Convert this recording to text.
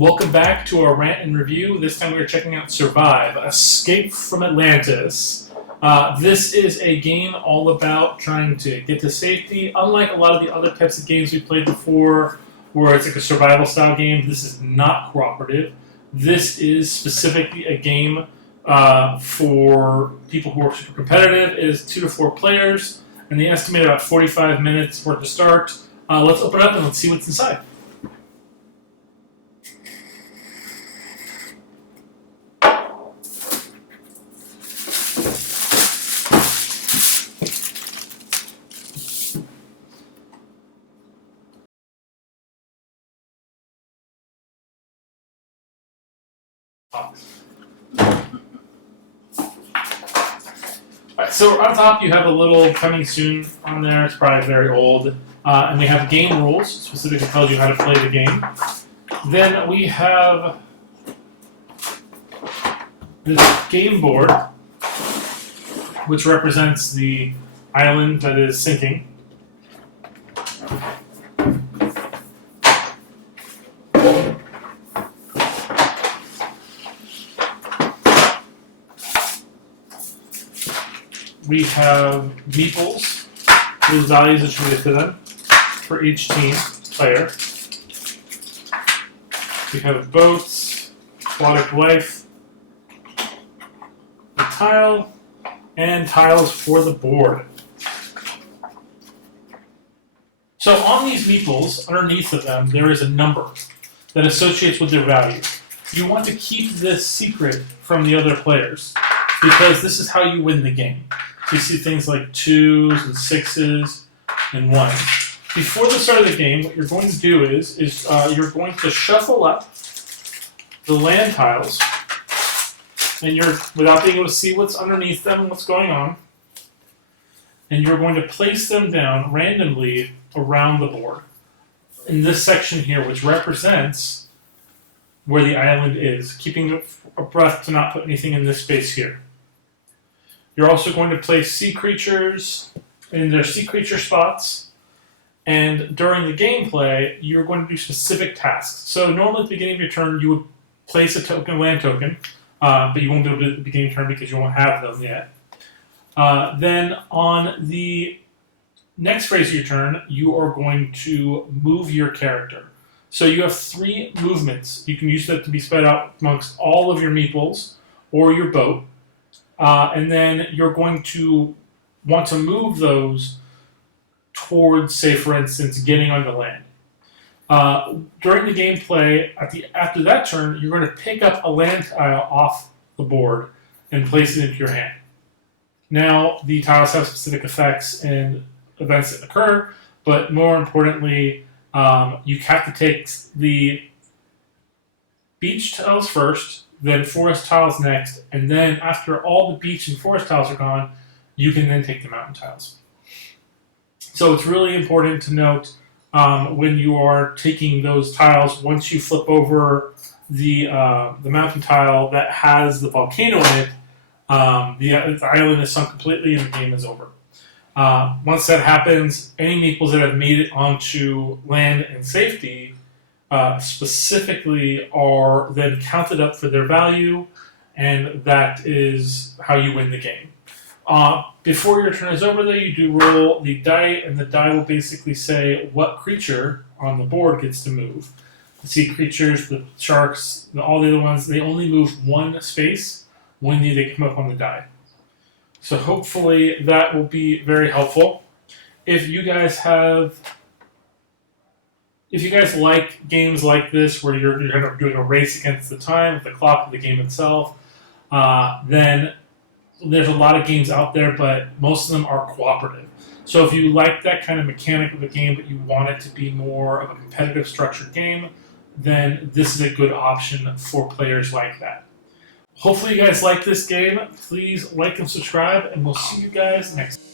Welcome back to our rant and review. This time we are checking out Survive, Escape from Atlantis. This is a game all about trying to get to safety. Unlike a lot of the other types of games we played before, where it's like a survival style game, this is not cooperative. This is specifically a game for people who are super competitive. It is 2 to 4 players, and they estimate about 45 minutes worth to start. Let's open up and let's see what's inside. Alright, so on top you have a little coming soon on there. It's probably very old. And we have game rules, specifically tells you how to play the game. Then we have this game board, which represents the island that is sinking. We have meeples, those values attributed to them for each team player. We have boats, aquatic life, a tile, and tiles for the board. So on these meeples, underneath of them, there is a number that associates with their value. You want to keep this secret from the other players, because this is how you win the game. So you see things like 2s and 6s and 1s. Before the start of the game, what you're going to do is you're going to shuffle up the land tiles, and without being able to see what's underneath them and what's going on, and you're going to place them down randomly around the board in this section here, which represents where the island is, keeping a breath to not put anything in this space here. You're also going to place sea creatures in their sea creature spots, and during the gameplay, you're going to do specific tasks. So normally at the beginning of your turn, you would place a land token, but you won't be able to do it at the beginning of the turn because you won't have them yet. Then on the next phase of your turn, you are going to move your character. So you have 3 movements. You can use that to be spread out amongst all of your meeples or your boat. And then you're going to want to move those towards, say, for instance, getting on the land. During the gameplay, after that turn, you're going to pick up a land tile off the board and place it into your hand. Now, the tiles have specific effects and events that occur, but more importantly, you have to take the beach tiles first, then forest tiles next, and then after all the beach and forest tiles are gone, you can then take the mountain tiles. So it's really important to note when you are taking those tiles, once you flip over the mountain tile that has the volcano in it, the island is sunk completely and the game is over. Once that happens, any meeples that have made it onto land and safety specifically are then counted up for their value, and that is how you win the game. Before your turn is over, though, you do roll the die, and the die will basically say what creature on the board gets to move. The sea creatures, the sharks, all the other ones, they only move 1 space when they come up on the die. So hopefully that will be very helpful. If you guys like games like this where you're kind of doing a race against the time, the clock of the game itself, then there's a lot of games out there, but most of them are cooperative. So if you like that kind of mechanic of a game, but you want it to be more of a competitive structured game, then this is a good option for players like that. Hopefully you guys like this game. Please like and subscribe, and we'll see you guys next time.